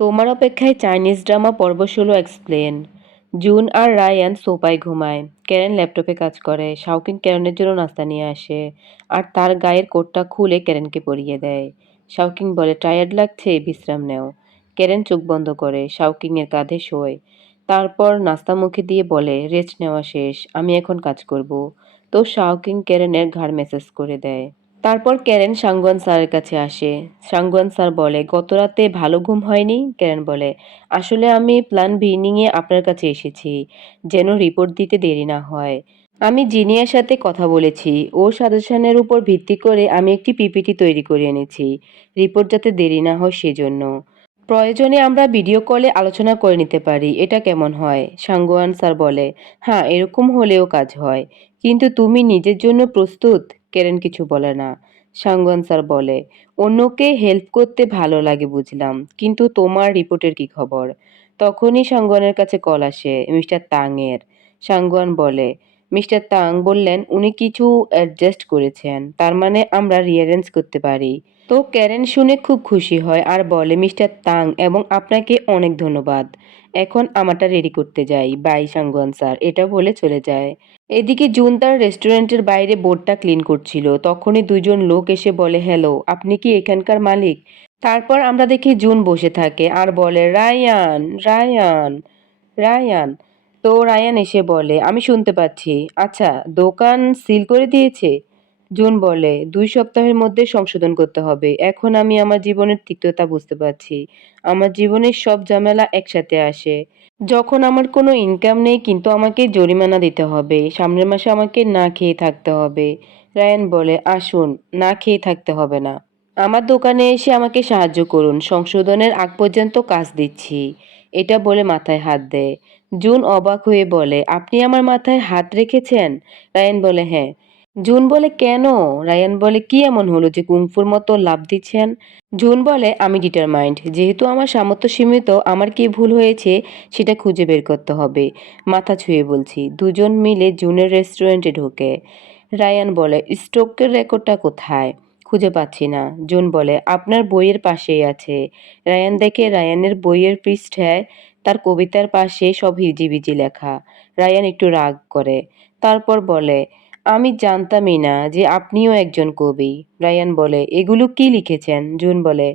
তোমার অপেক্ষায় Chinese drama পর্ব ষোলো এক্সপ্লেন। জুন আর রায়ান সোফায় ঘুমায়। ক্যারেন ল্যাপটপে কাজ করে। শাওকিন ক্যারেনের জন্য নাস্তা নিয়ে আসে। আর তার গায়ের কোটটা খুলে ক্যারেনকে পরিয়ে দেয়। শাওকিং বলে, টায়ার্ড লাগছে, বিশ্রাম নেও। ক্যারেন চোখ বন্ধ করে শাওকিংয়ের কাঁধে শোয়। তারপর নাস্তা মুখে দিয়ে বলে, রেস্ট নেওয়া শেষ, আমি এখন কাজ করব। তো শাওকিং ক্যারেনের ঘাড় মেসেজ করে দেয়। তারপর ক্যারেন সাংগুয়ান স্যারের কাছে আসে। সাংগুয়ান স্যার বলে গত রাতে ভালো ঘুম হয়নি? ক্যারেন বলে, আসলে আমি প্ল্যান বি নিয়ে আপনার কাছে এসেছি, যেন রিপোর্ট দিতে দেরি না হয়। আমি জিনিয়ার সাথে কথা বলেছি। ও সাজেশনের উপর ভিত্তি করে আমি একটি পিপিটি তৈরি করে এনেছি। রিপোর্ট যাতে দেরি না হয় সেজন্য। প্রয়োজনে আমরা ভিডিও কলে আলোচনা করে নিতে পারি, এটা কেমন হয়? সাঙ্গুয়ান স্যার বলে হ্যাঁ এরকম হলেও কাজ হয়। কিন্তু তুমি নিজের জন্য প্রস্তুত? কেরেন কিছু বলে না। সাঙ্গুয়ান স্যার বলে, অন্যকে হেল্প করতে ভালো লাগে বুঝলাম, কিন্তু তোমার রিপোর্টের কি খবর? তখনই সাঙ্গুয়ানের কাছে কল আসে, মিস্টার তাংয়ের সাঙ্গুয়ান বলে, মিস্টার তাং বললেন উনি কিছু অ্যাডজাস্ট করেছেন, তার মানে আমরা রিয়ারেঞ্জ করতে পারি। তো ক্যারেন শুনে খুব খুশি হয় আর বলে, মিস্টার তাং এবং আপনাকে অনেক ধন্যবাদ। এখন আমারটা রেডি করতে যাই। বাই সাঙ্গুয়ান স্যার এটা বলে চলে যায়। এদিকে জুন তার রেস্টুরেন্টের বাইরে বোর্ডটা ক্লিন করছিল। তখনই দুজন লোক এসে বলে হ্যালো আপনি কি এখানকার মালিক? তারপর আমরা দেখি জুন বসে থাকে আর বলে, রায়ান রায়ান রায়ান। তো রায়ান এসে বলে, আমি শুনতে পাচ্ছি। আচ্ছা দোকান সিল করে দিয়েছে? জুন বলে, দুই সপ্তাহের মধ্যে সংশোধন করতে হবে। এখন আমি আমার জীবনের তিক্ততা বুঝতে পারছি। আমার জীবনের সব ঝামেলা একসাথে আসে। যখন আমার কোনো ইনকাম নেই, কিন্তু আমাকে জরিমানা দিতে হবে। সামনের মাসে আমাকে না খেয়ে থাকতে হবে। রায়ান বলে, আসুন, না খেয়ে থাকতে হবে না। আমার দোকানে এসে আমাকে সাহায্য করুন। সংশোধনের আগ পর্যন্ত কাজ দিচ্ছি। এটা বলে মাথায় হাত দেয়। জুন অবাক হয়ে বলে, আপনি আমার মাথায় হাত রেখেছেন? রায়ান বলে হ্যাঁ। জুন বলে কেন? রায়ান বলে, কি এমন হলো যে কুংফুর মতো লাভ দিচ্ছেন? জুন বলে, আমি ডিটারমাইন্ড যেহেতু আমার সামর্থ্য সীমিত, আমার কি ভুল হয়েছে সেটা খুঁজে বের করতে হবে। মাথা ছুঁয়ে বলছি, দুজন মিলে জুনের রেস্টুরেন্টে ঢোকে। রায়ান বলে স্ট্রোকের রেকর্ডটা কোথায়? খুঁজে পাচ্ছি না। জুন বলে, আপনার বইয়ের পাশেই আছে। রায়ান দেখে রায়ানের বইয়ের পৃষ্ঠায় তার কবিতার পাশে সব হিজিবিজি লেখা। রায়ান একটু রাগ করে, তারপর বলে আমি জানতামই না যে আপনিও একজন কবি। রায়ান বলে, এগুলো কি লিখেছেন? জুন বলে,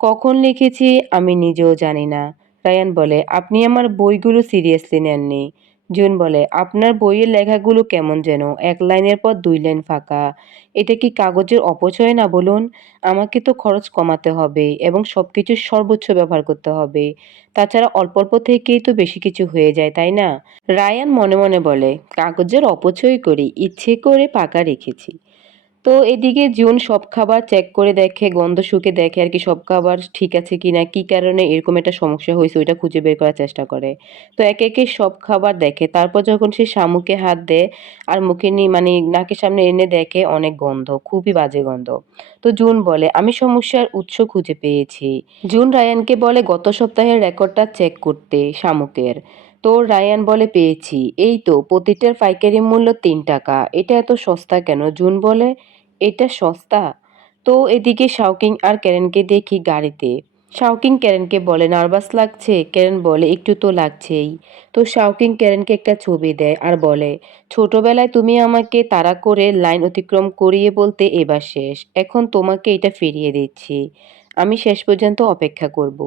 কখন লিখেছি আমি নিজেও জানি না। রায়ান বলে, আপনি আমার বইগুলো সিরিয়াসলি নেননি। জুন বলে, আপনার বইয়ের লেখাগুলো কেমন যেন? এক লাইনের পর দুই লাইন ফাঁকা। এটা কি কাগজের অপচয় না বলুন? আমাকে তো খরচ কমাতে হবে এবং সব কিছু সর্বোচ্চ ব্যবহার করতে হবে। তাছাড়া অল্প অল্প থেকেই তো বেশি কিছু হয়ে যায়, তাই না? রায়ান মনে মনে বলে, কাগজের অপচয় করি ইচ্ছে করে পাকা রেখেছি। তো এদিকে জুন সব খাবার চেক করে দেখে, গন্ধ শুকে দেখে আর কি সব খাবার ঠিক আছে কি না কী কারণে এরকম একটা সমস্যা হয়েছে ওইটা খুঁজে বের করার চেষ্টা করে। তো একে একে সব খাবার দেখে, তারপর যখন সে শামুকে হাত দেয় আর মুখে নিয়ে মানে নাকের সামনে এনে দেখে অনেক গন্ধ, খুবই বাজে গন্ধ। তো জুন বলে, আমি সমস্যার উৎস খুঁজে পেয়েছি। জুন রায়ানকে বলে, গত সপ্তাহের রেকর্ডটা চেক করতে, শামুকের। তো রায়ান বলে পেয়েছি। এই তো, প্রতিটার পাইকারি মূল্য তিন টাকা। এটা এত সস্তা কেন? জুন বলে, এটা সস্তা? তো এদিকে শাওকিং আর ক্যারেনকে দেখি গাড়িতে। শাওকিং ক্যারেনকে বলে, নার্ভাস লাগছে? ক্যারেন বলে, একটু তো লাগছেই। তো শাওকিং ক্যারেনকে একটা ছবি দেয় আর বলে, ছোটবেলায় তুমি আমাকে তাড়া করে লাইন অতিক্রম করিয়ে বলতে এবার শেষ। এখন তোমাকে এটা ফিরিয়ে দিচ্ছি। আমি শেষ পর্যন্ত অপেক্ষা করব।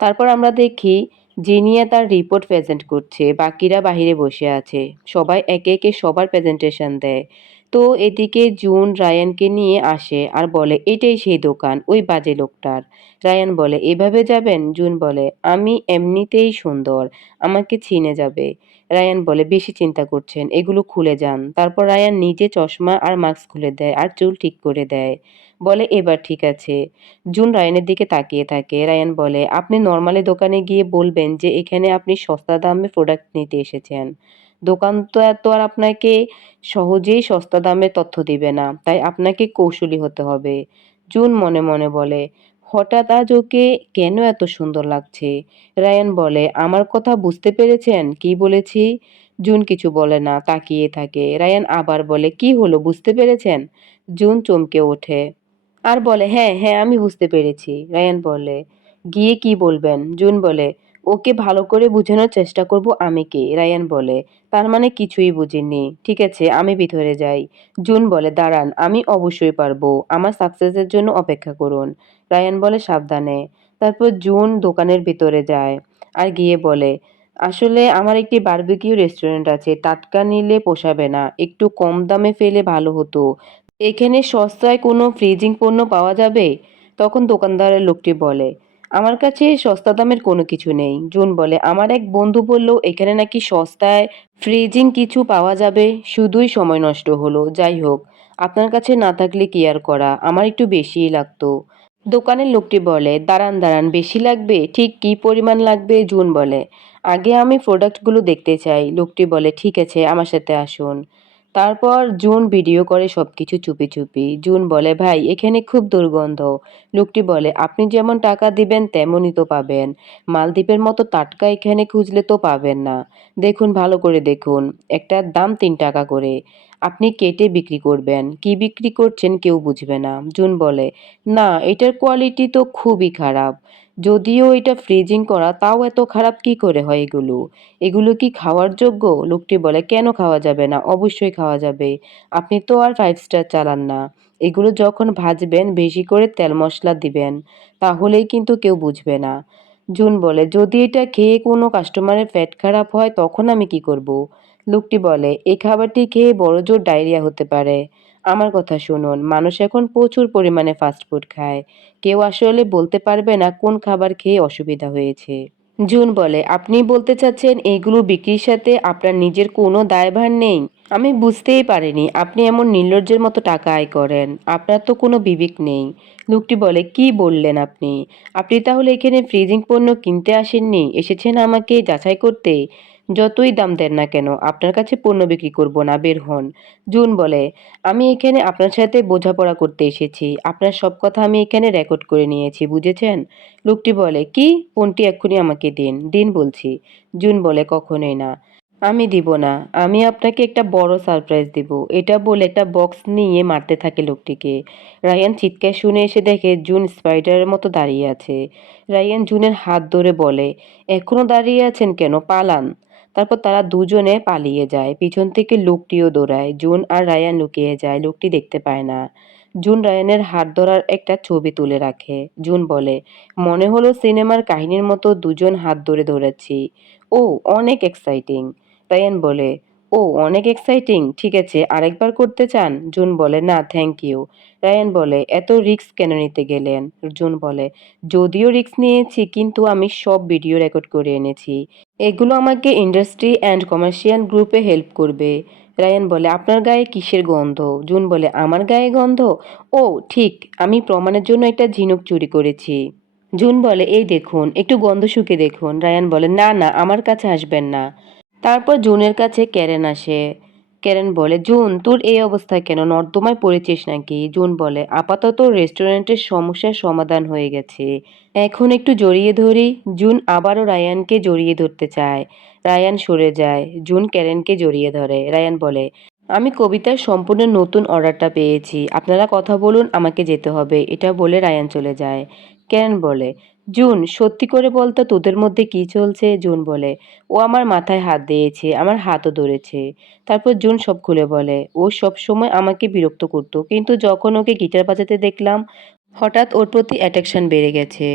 তারপর আমরা দেখি জিনিয়া তার রিপোর্ট প্রেজেন্ট করছে, বাকিরা বাহিরে বসে আছে। সবাই একে একে সবার প্রেজেন্টেশন দেয়। তো এদিকে জুন রায়ানকে নিয়ে আসে আর বলে, এটাই সেই দোকান, ওই বাজে লোকটার। রায়ান বলে, এভাবে যাবেন? জুন বলে, আমি এমনিতেই সুন্দর, আমাকে ছিনে যাবে। রায়ান বলে, বেশি চিন্তা করছেন, এগুলো খুলে যান। তারপর রায়ান নিজে চশমা আর মাস্ক খুলে দেয় আর চুল ঠিক করে দেয়। বলে, এবার ঠিক আছে। জুন রায়ানের দিকে তাকিয়ে থাকে। রায়ান বলে, আপনি নর্মালি দোকানে গিয়ে বলবেন যে এখানে আপনি সস্তা দামে প্রোডাক্ট নিতে এসেছেন। দোকান তো এত আর আপনাকে সহজেই সস্তা দামে তথ্য দিবে না, তাই আপনাকে কৌশলী হতে হবে। জুন মনে মনে বলে হঠাৎ আজ ওকে কেন এত সুন্দর লাগছে? রায়ান বলে, আমার কথা বুঝতে পেরেছেন? কি বলেছি? জুন কিছু বলে না, তাকিয়ে থাকে। রায়ান আবার বলে, কি হলো, বুঝতে পেরেছেন? জুন চমকে ওঠে। আর বলে হ্যাঁ হ্যাঁ আমি বুঝতে পেরেছি। রায়ান বলে, গিয়ে কি বলবেন? জুন বলে, ওকে ভালো করে বোঝানোর চেষ্টা করব আমি কে? রায়ান বলে, তার মানে কিছুই বুঝিনি। ঠিক আছে, আমি ভিতরে যাই। জুন বলে, দাঁড়ান, আমি অবশ্যই পারব। আমার সাকসেসের জন্য অপেক্ষা করুন। রায়ান বলে, সাবধানে। তারপর জুন দোকানের ভিতরে যায় আর গিয়ে বলে, আসলে আমার একটি বারবিকিউ রেস্টুরেন্ট আছে, টাটকা নিলে পোষাবে না, একটু কম দামে ফেলে ভালো হতো। এখানে সস্তায় কোনো ফ্রিজিং পণ্য পাওয়া যাবে? তখন দোকানদারের লোকটি বলে, আমার কাছে সস্তা দামের কোনো কিছু নেই। জুন বলে, আমার এক বন্ধু বলল, এখানে নাকি সস্তায় ফ্রিজিং কিছু পাওয়া যাবে, শুধুই সময় নষ্ট হলো। যাই হোক, আপনার কাছে না থাকলে কি আর করা? আমার একটু বেশিই লাগতো। দোকানের লোকটি বলে, দাঁড়ান দাঁড়ান, বেশি লাগবে? ঠিক কি পরিমাণ লাগবে? জুন বলে, আগে আমি প্রোডাক্টগুলো দেখতে চাই। লোকটি বলে, ঠিক আছে, আমার সাথে আসুন। তারপর জুন ভিডিও করে সব কিছু চুপি চুপি। জুন বলে, ভাই, এখানে খুব দুর্গন্ধ। লোকটি বলে, আপনি যেমন টাকা দিবেন, তেমনই তো পাবেন। মালদ্বীপের মতো টাটকা এখানে খুঁজলে তো পাবেন না। দেখুন, ভালো করে দেখুন। একটার দাম তিন টাকা করে। আপনি কেটে বিক্রি করবেন। কি বিক্রি করছেন কেউ বুঝবে না। জুন বলে, না, এটার কোয়ালিটি তো খুবই খারাপ। যদিও এটা ফ্রিজিং করা, তাও এত খারাপ কি করে হয় এগুলো? এগুলো কি খাওয়ার যোগ্য? লোকটি বলে, কেন খাওয়া যাবে না? অবশ্যই খাওয়া যাবে। আপনি তো আর ফাইভ স্টার চালান না। এগুলো যখন ভাজবেন, বেশি করে তেল মশলা দিবেন। তাহলেই কিন্তু কেউ বুঝবে না। জুন বলে, যদি এটা খেয়ে কোনো কাস্টমারের ফ্যাট খারাপ হয়, তখন আমি কি করব? লোকটি বলে এই খাবারটি খেয়ে বড় জোর ডায়রিয়া হতে পারে। আমার কথা শুনুন, মানুষ এখন প্রচুর পরিমাণে ফাস্টফুড খায়। কেউ আসলে বলতে পারবে না কোন খাবার খেয়ে অসুবিধা হয়েছে। জুন বলে, আপনি বলতে চাচ্ছেন এইগুলো বিক্রির সাথে আপনার নিজের কোনো দায়ভার নেই? আমি বুঝতেই পারিনি, আপনি এমন নির্লজ্জের মতো টাকা আয় করেন, আপনার তো কোনো বিবেক নেই। লোকটি বলে, কি বললেন আপনি? আপনি তাহলে এখানে ফ্রিজিং পণ্য কিনতে আসেননি? এসেছেন আমাকে যাচাই করতে? যতই দাম দেন না কেন, আপনার কাছে পণ্য বিক্রি করব না, বের হন। জুন বলে, আমি এখানে আপনার সাথে বোঝাপড়া করতে এসেছি। আপনার সব কথা আমি এখানে রেকর্ড করে নিয়েছি, বুঝেছেন? লোকটি বলে, কি? ফোনটি এক্ষুনি আমাকে দিন দিন বলছি। জুন বলে, কখনোই না। আমি দিব না। আমি আপনাকে একটা বড় সারপ্রাইজ দিব। এটা বলে একটা বক্স নিয়ে মারতে থাকে লোকটিকে। রায়ান চিৎকার শুনে এসে দেখে জুন স্পাইডারের মতো দাঁড়িয়ে আছে। রায়ান জুনের হাত ধরে বলে, এখনও দাঁড়িয়ে আছেন কেন? পালান। তারপর তারা দুজনে পালিয়ে যায়। পিছন থেকে লোকটিও দৌড়ায়। জুন আর রায়ান লুকিয়ে যায়। লোকটি দেখতে পায় না। জুন রায়ানের হাত ধরার একটা ছবি তুলে রাখে। জুন বলে, মনে হলো সিনেমার কাহিনীর মতো দুজন হাত ধরে দৌড়াচ্ছি। ও, অনেক এক্সাইটিং রায়ান বলে, ও, অনেক এক্সাইটিং ঠিক আছে, আরেকবার করতে চান? জুন বলে, না থ্যাংক ইউ রায়ান বলে, এত রিক্স কেন নিতে গেলেন? জুন বলে, যদিও রিক্স নিয়েছি, কিন্তু আমি সব ভিডিও রেকর্ড করে এনেছি। এগুলো আমাকে ইন্ডাস্ট্রি অ্যান্ড কমার্শিয়াল গ্রুপে হেল্প করবে। রায়ান বলে, আপনার গায়ে কিসের গন্ধ? জুন বলে, আমার গায়ে গন্ধ? ও, ঠিক, আমি প্রমাণের জন্য একটা ঝিনুক চুরি করেছি। জুন বলে, এই দেখুন, একটু গন্ধ শুকে দেখুন। রায়ান বলে, না না, আমার কাছে আসবেন না। তারপর জুনের কাছে ক্যারেন আসে। ক্যারেন বলে, জুন, তোর এই অবস্থায় কেন? নর্দমায় পড়েছিস নাকি? জুন বলে, আপাতত রেস্টুরেন্টের সমস্যার সমাধান হয়ে গেছে। এখন একটু জড়িয়ে ধরি। জুন আবারও রায়ানকে জড়িয়ে ধরতে চায়। রায়ান সরে যায়। জুন ক্যারেনকে জড়িয়ে ধরে। রায়ান বলে, আমি কবিতার সম্পূর্ণ নতুন অর্ডারটা পেয়েছি। আপনারা কথা বলুন, আমাকে যেতে হবে। এটা বলে রায়ান চলে যায়। ক্যারেন বলে জুন, সত্যি করে বলতো তোদের মধ্যে কি চলছে? জুন বলে, ও আমার মাথায় হাত দিয়েছে, আমার হাতও ধরেছে। তারপর জুন সব খুলে বলে, ও সব সময় আমাকে বিরক্ত করতো, কিন্তু যখন ওকে গিটার বাজাতে দেখলাম, হঠাৎ ওর প্রতি অ্যাট্রাকশন বেড়ে গেছে।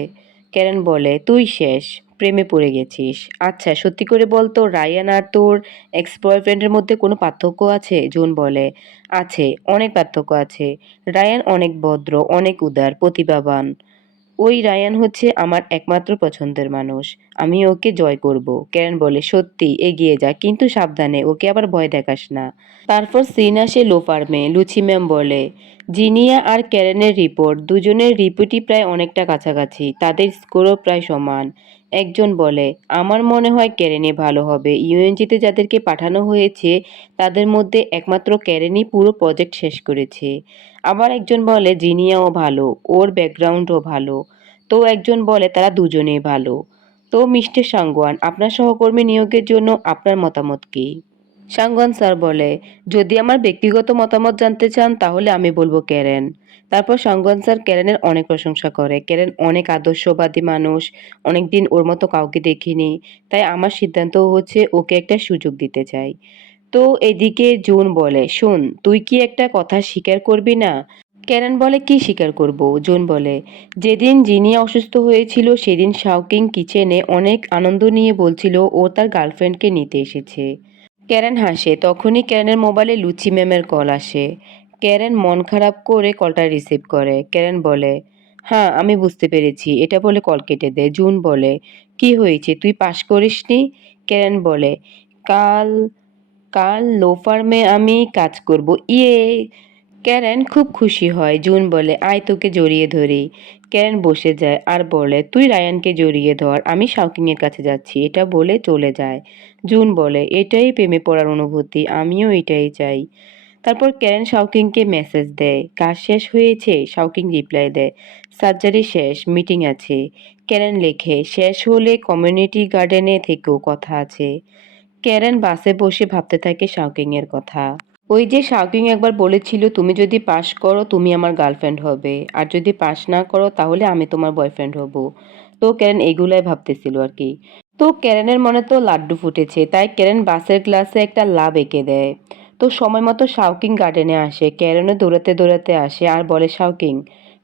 ক্যারেন বলে, তুই শেষ, প্রেমে পড়ে গেছিস। আচ্ছা সত্যি করে বলতো, রায়ান আর তোর এক্স বয়ফ্রেন্ডের মধ্যে কোনো পার্থক্য আছে? জুন বলে, আছে, অনেক পার্থক্য আছে। রায়ান অনেক ভদ্র, অনেক উদার, প্রতিভাবান। ওই রায়ান হচ্ছে আমার একমাত্র পছন্দের মানুষ। আমি ওকে জয় করব। ক্যারেন বলে, সত্যি, এগিয়ে যা, কিন্তু সাবধানে, ওকে আবার ভয় দেখাস না। তারপর সিন আসে লো ফার্মে লুচি ম্যাম বলে, জিনিয়া আর ক্যারেনের রিপোর্ট দুজনের রিপোর্টই প্রায় অনেকটা কাছাকাছি, তাদের স্কোরও প্রায় সমান। একজন বলে, আমার মনে হয় ক্যারেনে ভালো হবে। ইউএনজিতে যাদেরকে পাঠানো হয়েছে, তাদের মধ্যে একমাত্র ক্যারেনই পুরো প্রজেক্ট শেষ করেছে। আবার একজন বলে, জিনিয়াও ভালো, ওর ব্যাকগ্রাউন্ডও ভালো। তো একজন বলে, তারা দুজনেই ভালো। তো মিস্টার সাঙ্গওয়ান আপনার সহকর্মী নিয়োগের জন্য আপনার মতামত কী? সাংগন স্যার বলে, যদি আমার ব্যক্তিগত মতামত জানতে চান, তাহলে আমি বলব ক্যারেন তারপর সাংগন স্যার ক্যারেনের অনেক প্রশংসা করে। ক্যারেন অনেক আদর্শবাদী মানুষ, অনেকদিন ওর মতো কাউকে দেখিনি, তাই আমার সিদ্ধান্ত হচ্ছে ওকে একটা সুযোগ দিতে চাই। তো এদিকে জুন বলে, শোন, তুই কি একটা কথা স্বীকার করবি না? ক্যারেন বলে, কি স্বীকার করব? জুন বলে, যেদিন জিনিয়া অসুস্থ হয়েছিল, সেদিন শাওকিং কিচেনে অনেক আনন্দ নিয়ে বলছিল, ও তার গার্লফ্রেন্ডকে নিতে এসেছে। ক্যারেন হাসে, তখনই ক্যারেনের মোবাইলে লুচি ম্যামের কল আসে। ক্যারেন মন খারাপ করে কলটা রিসিভ করে। ক্যারেন বলে হ্যাঁ আমি বুঝতে পেরেছি। এটা বলে কল কেটে দেয়। জুন বলে, কি হয়েছে? তুই পাশ করিসনি? ক্যারেন বলে, কাল কাল লো ফার্মে আমি কাজ করব। ইয়ে ক্যারেন খুব খুশি হয়। জুন বলে, আয় তোকে জড়িয়ে ধরি। ক্যারেন বসে যায় আর বলে, তুই রায়ানকে জড়িয়ে ধর, আমি শাওকিংয়ের কাছে যাচ্ছি। এটা বলে চলে যায়। জুন বলে, এটাই প্রেমে পড়ার অনুভূতি, আমিও এটাই চাই। তারপর ক্যারেন শাওকিংকে মেসেজ দেয়, কাজ শেষ হয়েছে? শাওকিং রিপ্লাই দেয়, সার্জারি শেষ, মিটিং আছে। ক্যারেন লেখে, শেষ হলে কমিউনিটি গার্ডেনে থেকেও কথা আছে। ক্যারেন বাসে বসে ভাবতে থাকে শাওকিংয়ের কথা। ওই যে শাওকিং একবার বলেছিল, তুমি যদি পাশ করো, তুমি আমার গার্লফ্রেন্ড হবে। আর যদি পাশ না করো, তাহলে আমি তোমার বয়ফ্রেন্ড হব। তো ক্যারেন এগুলাই ভাবতেছিল আর কি। তো ক্যারেনের মনে তো লাড্ডু ফুটেছে, তাই ক্যারেন বাসের গ্লাসে একটা লাভ এঁকে দেয়। তো সময় মতো শাউকিং গার্ডেনে আসে। ক্যারেনও দৌড়াতে দৌড়াতে আসে আর বলে, শাওকিং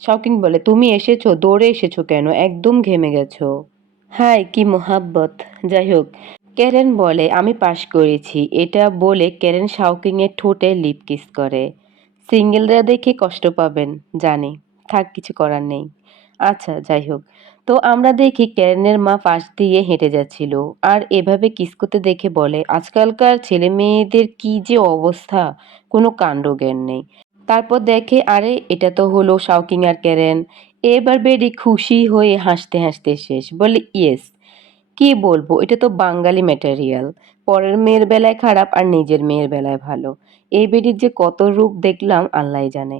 শাউকিং বলে, তুমি এসেছ, দৌড়ে এসেছ কেন? একদম ঘেমে গেছো। হাই কি মোহাব্বত। যাই হোক ক্যারেন বলে, আমি পাশ করেছি। এটা বলে ক্যারেন শাওকিংয়ের ঠোঁটে লিপ কিস করে। সিঙ্গেলরা দেখে কষ্ট পাবেন, জানি, থাক, কিছু করার নেই। আচ্ছা যাই হোক। তো আমরা দেখি ক্যারেনের মা পাশ দিয়ে হেঁটে যাচ্ছিল। আর এভাবে কিস করতে দেখে বলে, আজকালকার ছেলে মেয়েদের কি যে অবস্থা? কোনো কাণ্ডজ্ঞান নেই। তারপর দেখে, আরে, এটা তো হলো শাওকিং আর ক্যারেন এবার বেডি খুশি হয়ে হাসতে হাসতে শেষ। বলে, ইয়েস কি বলব? এটা তো বাঙালি ম্যাটেরিয়াল পরের মেয়ের বেলায় খারাপ আর নিজের মেয়ের বেলায় ভালো। এই বেডির যে কত রূপ দেখলাম আল্লাহ জানে।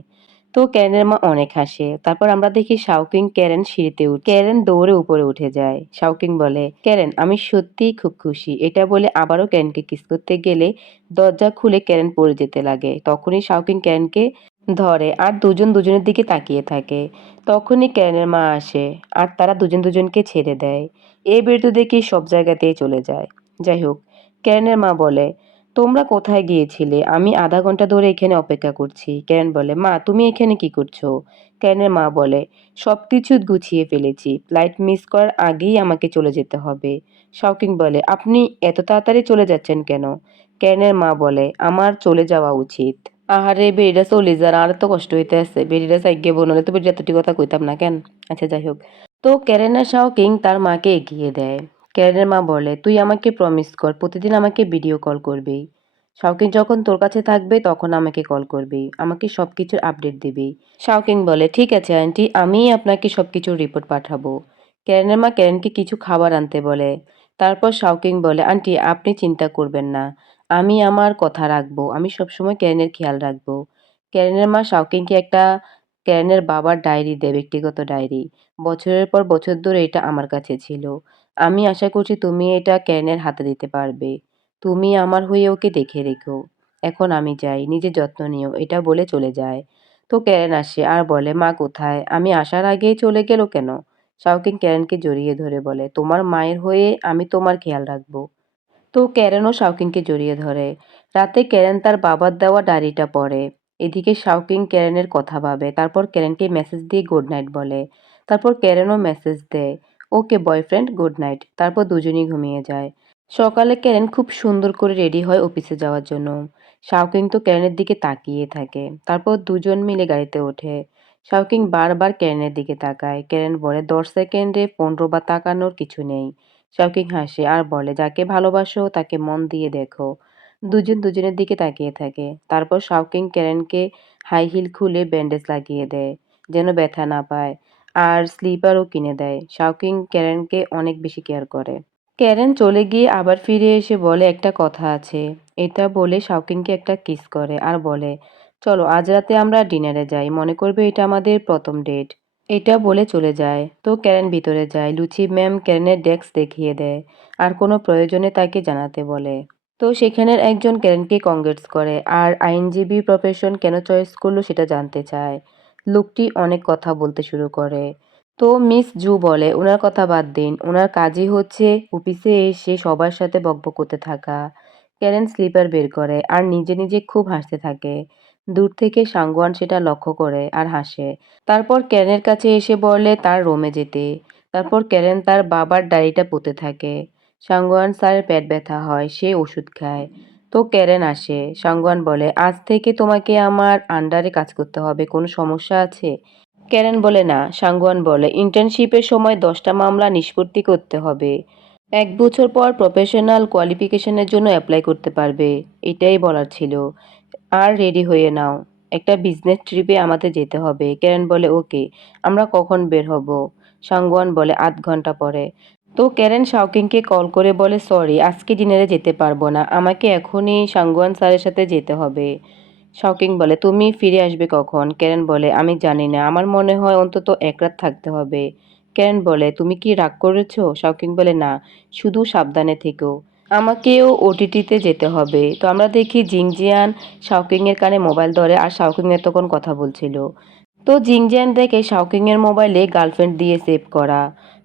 তো ক্যারেনের মা অনেক হাসে। তারপর আমরা দেখি শাওকিং ক্যারেন সিঁড়িতে উঠে ক্যারেন দৌড়ে উপরে উঠে যায়। শাওকিং বলে, ক্যারেন, আমি সত্যিই খুব খুশি। এটা বলে আবারও ক্যারেনকে কিস করতে গেলে দরজা খুলে ক্যারেন পড়ে যেতে লাগে। তখনই শাওকিং ক্যারেনকে ধরে আর দুজন দুজনের দিকে তাকিয়ে থাকে। তখনই ক্যারেনের মা আসে আর তারা দুজন দুজনকে ছেড়ে দেয়। এই বিরতি দেখি সব জায়গাতেই চলে যায়। যাই হোক, ক্যারেনের মা বলে, তোমরা কোথায় গিয়েছিলে? আমি আধা ঘণ্টা ধরে এখানে অপেক্ষা করছি। ক্যারেন বলে, মা, তুমি এখানে কি করছ? ক্যারেনের মা বলে সব কিছু গুছিয়ে ফেলেছি। ফ্লাইট মিস করার আগেই আমাকে চলে যেতে হবে। শাওকিং বলে, আপনি এত তাড়াতাড়ি চলে যাচ্ছেন কেন? ক্যারেনের মা বলে, আমার চলে যাওয়া উচিত। আহারে, বেড়িটা চলে যার আর তো কষ্ট হইতে আছে। বেড়িটা সাইগে বনলে তো বেড়ি এতটি কথা কইতাম না কেন? আচ্ছা যাই হোক। তো ক্যারেনা শাওকিং তার মাকে এগিয়ে দেয়। ক্যারেনের মা বলে, তুই আমাকে প্রমিস কর, প্রতিদিন আমাকে ভিডিও কল করবি শাওকিং যখন তোর কাছে থাকবে, তখন আমাকে কল করবি আমাকে সব কিছুর আপডেট দিবি শাওকিং বলে, ঠিক আছে আন্টি আমি আপনাকে সব কিছুর রিপোর্ট পাঠাবো। ক্যারেনের মা ক্যারেনকে কিছু খাবার আনতে বলে। তারপর শাওকিং বলে, আন্টি, আপনি চিন্তা করবেন না। আমি আমার কথা রাখব। আমি সবসময় ক্যারেনের খেয়াল রাখব। ক্যারেনের মা শাওকিংকে একটা ক্যারেনের বাবার ডায়েরি দেয়, ব্যক্তিগত ডায়েরি। বছরের পর বছর ধরে এটা আমার কাছে ছিল। আমি আশা করছি তুমি এটা ক্যারেনের হাতে দিতে পারবে। তুমি আমার হয়ে ওকে দেখে রেখো। এখন আমি যাই নিজের যত্ন নিও, এটা বলে চলে যায়। তো ক্যারেন আসে, আর বলে, মা কোথায়? আমি আসার আগেই চলে গেল কেন? শাওকিং ক্যারেনকে জড়িয়ে ধরে বলে, তোমার মায়ের হয়ে আমি তোমার খেয়াল রাখব। তো ক্যারেনও শাওকিংকে জড়িয়ে ধরে। রাতে ক্যারেন তার বাবার দেওয়া ডায়েরিটা পড়ে। এদিকে শাওকিং ক্যারেনের কথা ভাবে, তারপর ক্যারেনকে মেসেজ দিয়ে গুড নাইট বলে। তারপর ক্যারেনও মেসেজ দেয়, ওকে বয়ফ্রেন্ড গুড নাইট তারপর দুজনেই ঘুমিয়ে যায়। সকালে ক্যারেন খুব সুন্দর করে রেডি হয় অফিসে যাওয়ার জন্য। শাওকিং তো ক্যারেনের দিকে তাকিয়ে থাকে। তারপর দুজন মিলে গাড়িতে ওঠে। শাওকিং বারবার ক্যারেনের দিকে তাকায়। ক্যারেন বলে, দশ সেকেন্ডে পনেরো বার তাকানোর কিছু নেই। শাওকিং হাসে আর বলে, যাকে ভালোবাসো তাকে মন দিয়ে দেখো। দুজন দুজনের দিকে তাকিয়ে থাকে। তারপর শাওকিং ক্যারেনকে হাই হিল খুলে ব্যান্ডেজ লাগিয়ে দেয়, যেন ব্যথা না পায় আর স্লিপারও কিনে দেয়। শাওকিং ক্যারেনকে অনেক বেশি কেয়ার করে। ক্যারেন চলে গিয়ে আবার ফিরে এসে বলে, একটা কথা আছে। এটা বলে শাওকিংকে একটা কিস করে আর বলে, চলো, আজ রাতে আমরা ডিনারে যাই। মনে করবে এটা আমাদের প্রথম ডেট। এটা বলে চলে যায়। তো ক্যারেন ভিতরে যায়। লুচি ম্যাম ক্যারেনের ডেস্ক দেখিয়ে দেয়। আর কোনো প্রয়োজনে তাকে জানাতে বলে। তো সেখানের একজন ক্যারেনকে কংগ্রেটস করে। আর আইনজীবী প্রফেশন কেন চয়েস করল সেটা জানতে চায়। লোকটি অনেক কথা বলতে শুরু করে। তো মিস জু বলে, ওনার কথা বাদ দিন। ওনার কাজই হচ্ছে অফিসে এসে সবার সাথে বকবক করতে থাকা। ক্যারেন স্লিপার বের করে। আর নিজে নিজে খুব হাসতে থাকে। দূর থেকে সাঙ্গুয়ান সেটা লক্ষ্য করে আর হাসে। তারপর ক্যারেনের কাছে এসে বলে তার রোমে যেতে। তারপর ক্যারেন তার বাবার ডায়েরিটা পুঁতে থাকে। সাঙ্গুয়ান স্যারের পেট ব্যথা হয়, সে ওষুধ খায়। তো ক্যারেন আসে। সাঙ্গুয়ান বলে, আজ থেকে তোমাকে আমার আন্ডারে কাজ করতে হবে, কোনো সমস্যা আছে? ক্যারেন বলে, না। সাঙ্গুয়ান বলে, ইন্টার্নশিপের সময় দশটা মামলা নিষ্পত্তি করতে হবে। এক বছর পর প্রফেশনাল কোয়ালিফিকেশনের জন্য অ্যাপ্লাই করতে পারবে। এটাই বলার ছিল। আর রেডি হয়ে নাও। একটা বিজনেস ট্রিপে আমাদের যেতে হবে। ক্যারেন বলে, ওকে, আমরা কখন বের হব? সাঙ্গুয়ান বলে, আধ ঘণ্টা পরে। তো ক্যারেন শাওকিংকে কল করে বলে সরি আজকে ডিনারে যেতে পারব না। আমাকে এখনই সাঙ্গুয়ান স্যারের সাথে যেতে হবে। শাওকিং বলে, তুমি ফিরে আসবে কখন? ক্যারেন বলে, আমি জানি না। আমার মনে হয় অন্তত এক রাত থাকতে হবে। ক্যারেন বলে, তুমি কি রাগ করেছ? শাওকিং বলে, না, শুধু সাবধানে থেকো। আমাকেও ওটিটিতে যেতে হবে। তো আমরা দেখি জিংজিয়ান শাওকিংয়ের কানে মোবাইল ধরে আর শাওকিংয়ের তখন কথা বলছিল। তো জিংজিয়ান দেখে শাওকিংয়ের মোবাইলে গার্লফ্রেন্ড দিয়ে সেভ করা।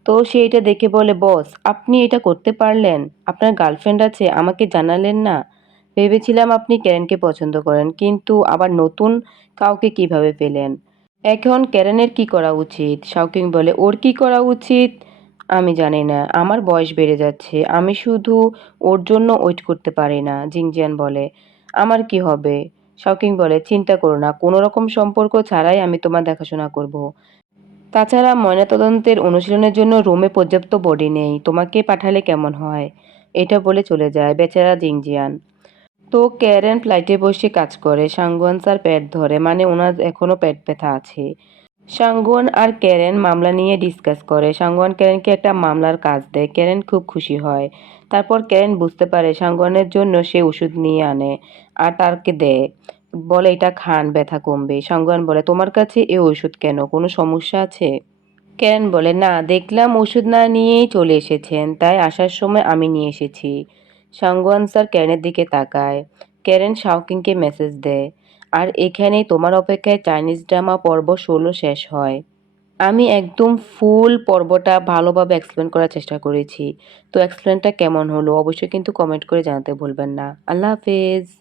তো সে এটা দেখে বলে, বস, আপনি এটা করতে পারলেন? আপনার গার্লফ্রেন্ড আছে, আমাকে জানালেন না? ভেবেছিলাম আপনি ক্যারেনকে পছন্দ করেন, কিন্তু আবার নতুন কাউকে কীভাবে পেলেন? এখন ক্যারেনের কি করা উচিত? শাওকিং বলে, ওর কি করা উচিত? আমি জানি না। আমার বয়স বেড়ে যাচ্ছে। আমি শুধু ওর জন্য ওয়েট করতে পারি না, জিংজিয়ান বলে। আমার কি হবে? শাওকিং বলে, চিন্তা করো না, কোনো রকম সম্পর্ক ছাড়াই আমি তোমার দেখাশোনা করব। তাছাড়া ময়নাতদন্তের অনুশীলনের জন্য রুমে পর্যাপ্ত বডি নেই। তোমাকে পাঠালে কেমন হয়? এটা বলে চলে যায় বেচারা জিংজিয়ান। তো ক্যারেন ফ্লাইটে বসে কাজ করে। সাঙ্গুয়ান স্যার পেট ধরে মানে ওনার এখনও পেট ব্যথা আছে। সাঙ্গুয়ান আর ক্যারেন মামলা নিয়ে ডিসকাস করে। সাঙ্গুয়ান ক্যারেনকে একটা মামলার কাজ দেয়। ক্যারেন খুব খুশি হয়। তারপর ক্যারেন বুঝতে পারে সাঙ্গুয়ানের জন্য সে ওষুধ নিয়ে আনে আর তারকে দেয়। বলে, এটা খান ব্যথা কমবে। সাঙ্গুয়ান বলে, তোমার কাছে এ ওষুধ কেন? কোনো সমস্যা আছে? ক্যারেন বলে, না, দেখলাম ওষুধ না নিয়েই চলে এসেছেন, তাই আসার সময় আমি নিয়ে এসেছি। সাঙ্গুয়ান স্যার ক্যারেনের দিকে তাকায়। ক্যারেন শাওকিংকে মেসেজ দেয়। আর এখানেই তোমার অপেক্ষায় চাইনিজ ড্রামা পর্ব ষোলো শেষ হয়। আমি একদম ফুল পর্বটা ভালোভাবে এক্সপ্লেন করার চেষ্টা করেছি। তো এক্সপ্লেনটা কেমন হলো? অবশ্যই কিন্তু কমেন্ট করে জানাতে ভুলবেন না। আল্লাহ হাফেজ।